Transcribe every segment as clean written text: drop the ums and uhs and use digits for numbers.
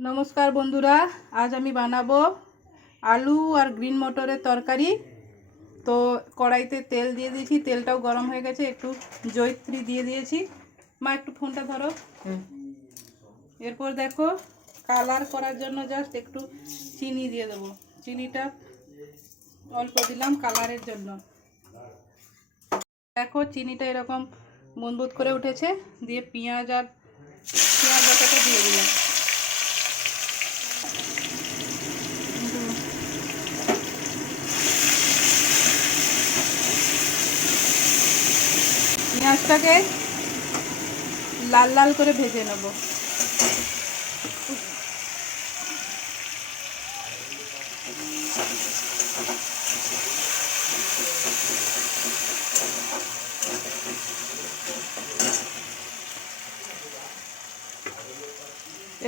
नमस्कार बंधुरा आज आमी बानाबो आलू और ग्रीन मटरेर तरकारी। तो कड़ाईते तेल दिए दिएछि, तेलटाও गरम हो गेছে, एकटू जयत्री दिए दिएछि। मा एकटू फोनटा धरो। एरपर देखो कालार करार जन्य जास्ट एकटू चीनी दिए देबो। चीनीटा अल्प दिलाम कालारेर जन्य। देखो चीनीटा एरकम बुदबुद करे उठेছে, दिए पेঁয়াজ और पेঁয়াজ बाटाটা दिए दिलाम। পেঁয়াজটাকে লাল লাল করে ভেজে নেব।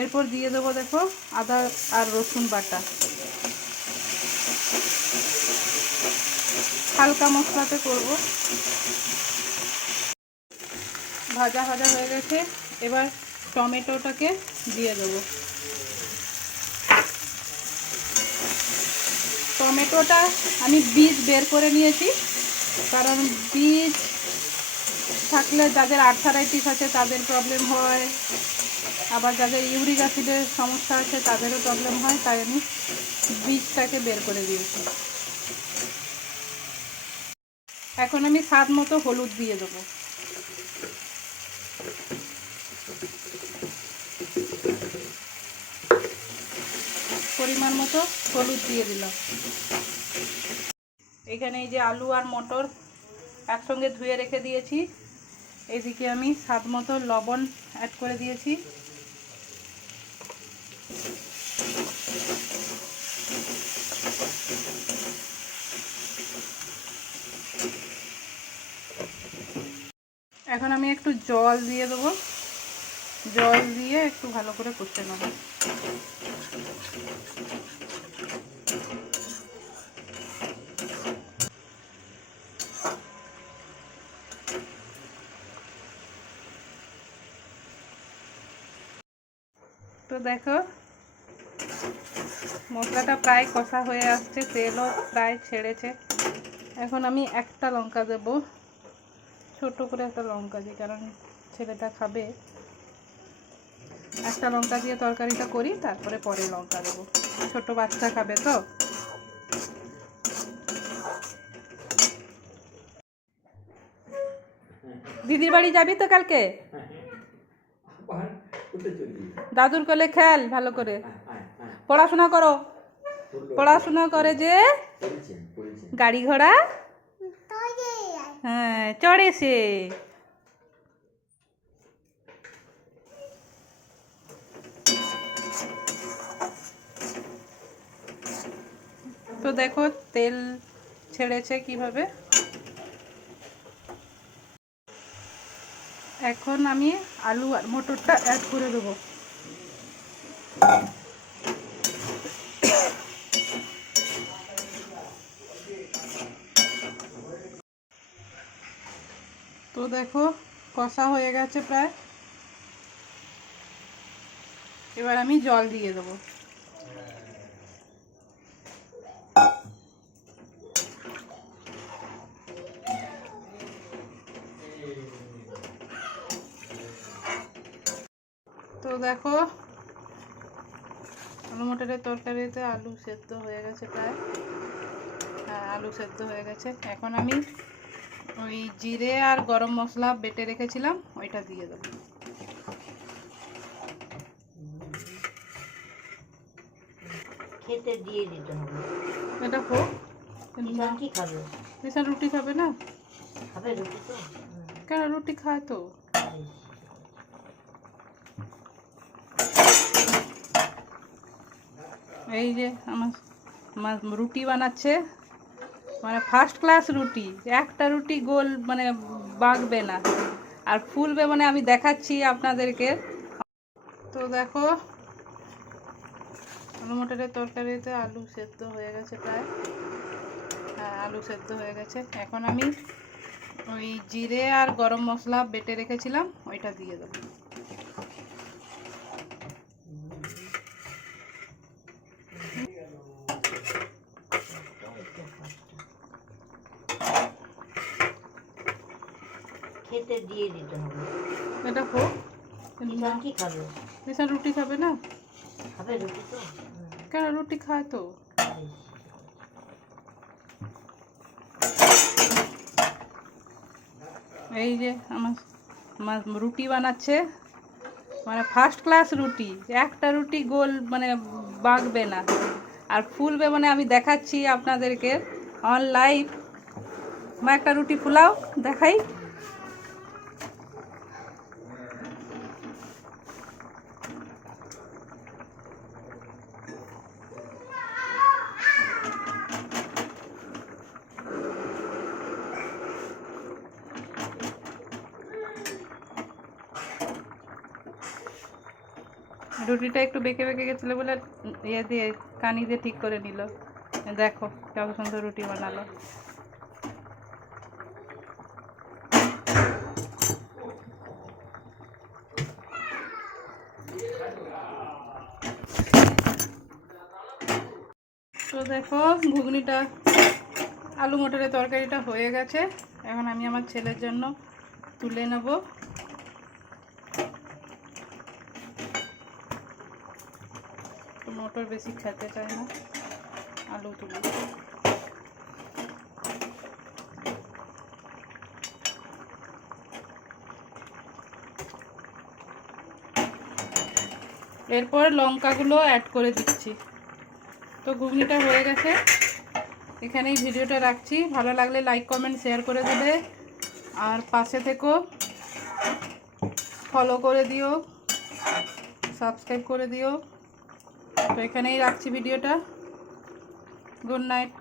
এরপর দিয়ে দেবো দেখো আদা আর রসুন বাটা। হালকা মশলাতে করব। ভাজা ভাজা হয়ে গেছে, এবার টমেটোটাকে দিয়ে দেবো। টমেটোটা আমি বীজ বের করে নিয়েছি, কারণ বীজ থাকলে যাদের আর্থারাইটিস আছে তাদের প্রবলেম হয়, আবার যাদের ইউরিক অ্যাসিডের সমস্যা আছে তাদেরও প্রবলেম হয়, তাই আমি বীজটাকে বের করে দিয়েছি। এখন আমি স্বাদ মতো হলুদ দিয়ে দেবো। পরিমাণ মতো হলুদ দিয়ে দিলাম। এখানে এই যে আলু আর মটর একসঙ্গে ধুয়ে রেখে দিয়েছি, এদিকে আমি স্বাদ মতো লবণ অ্যাড করে দিয়েছি। এখন আমি একটু জল দিয়ে দেবো। জল দিয়ে একটু ভালো করে কষে নেব। তো দেখো মশলাটা প্রায় কষা হয়ে আসছে, তেলও প্রায় ছেড়েছে। এখন আমি একটা লঙ্কা দেব, ছোট করে একটা লঙ্কা দিই, কারণ ছেলেটা খাবে। একটা লঙ্কা দিয়ে তরকারিটা করি, তারপরে পরে লঙ্কা দেবো, ছোট বাচ্চা খাবে তো। দিদির বাড়ি যাবি তো কালকে? দাদুর কোলে খেল ভালো করে, পড়াশোনা করো। পড়াশোনা করে যে গাড়ি ঘোড়া হ্যাঁ চড়ে সে। তো দেখো তেল ছেড়েছে কিভাবে। এখন আমি আলু আর মটরটা অ্যাড করে দেবো। তো দেখো কষা হয়ে গেছে প্রায়, এবার আমি জল দিয়ে দেবো। তো দেখো আলু মটরের তরকারিতে আলু সেদ্ধ হয়ে গেছে প্রায়। হ্যাঁ আলু সেদ্ধ হয়ে গেছে। এখন আমি ওই জিরে আর গরম মশলা বেটে রেখেছিলাম, ওইটা দিয়ে দেবো। খেতে দিয়ে দিতে হবে। এটা হোক। ঈশান কি খাবে? ঈশান রুটি খাবে না? খাবে রুটি তো? কেন, রুটি খায় তো। এই যে আমার রুটি বানাচ্ছে, মানে ফার্স্ট ক্লাস রুটি। একটা রুটি গোল মানে বাঁকবে না, আর ফুলবে, মানে আমি দেখাচ্ছি আপনাদেরকে। তো দেখো আলু মটরের তরকারিতে আলু সেদ্ধ হয়ে গেছে প্রায়। হ্যাঁ আলু সেদ্ধ হয়ে গেছে। এখন আমি ওই জিরে আর গরম মশলা বেটে রেখেছিলাম, ওইটা দিয়ে দেবো। এতে দিয়ে দিতে হবে। এটা হোক। ঈশান কি খাবে? ঈশান রুটি খাবে না? খাবে রুটি তো? কেন, রুটি খায় তো। বেশ। এই যে আমার আমার রুটি বানাচ্ছে, মানে ফার্স্ট ক্লাস রুটি। একটা রুটি গোল মানে বাঁকবে না, আর ফুলবে মানে আমি দেখাচ্ছি আপনাদেরকে অন লাইভ। মা একটা রুটি ফুলাও, দেখাই। রুটিটা একটু বেঁকে বেঁকে গেছিলো বলে ইয়ে দিয়ে কানি দিয়ে ঠিক করে নিল। দেখো কত সুন্দর রুটি বানালো। তো দেখো ঘুগনিটা, আলু মটরের তরকারিটা হয়ে গেছে। এখন আমি আমার ছেলের জন্য তুলে নেব। তো মটর বেশি খেতে চায় না, আলু তুলি। এরপর লঙ্কাগুলো অ্যাড করে দিচ্ছি। তো ঘুগনিটা হয়ে গেছে, এখানেই ভিডিওটা রাখছি। ভালো লাগলে লাইক কমেন্ট শেয়ার করে দেবে, আর পাশে থেকো, ফলো করে দিও, সাবস্ক্রাইব করে দিও। তো এখানেই রাখছি ভিডিওটা। Good night.